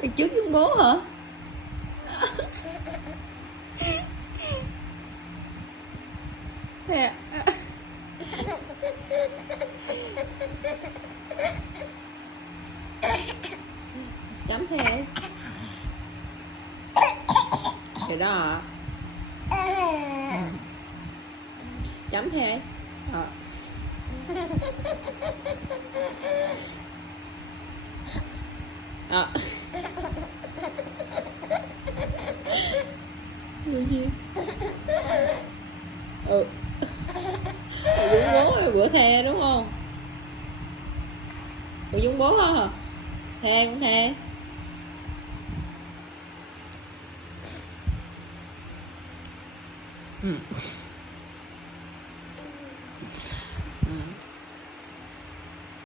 Trước giống bố hả? Nè. Chấm thế. Thì đó hả? Chấm thế. Vui gì? Ừ. Giống bố bữa thề đúng không? Giống bố hả? Thề cũng thề. Ừ.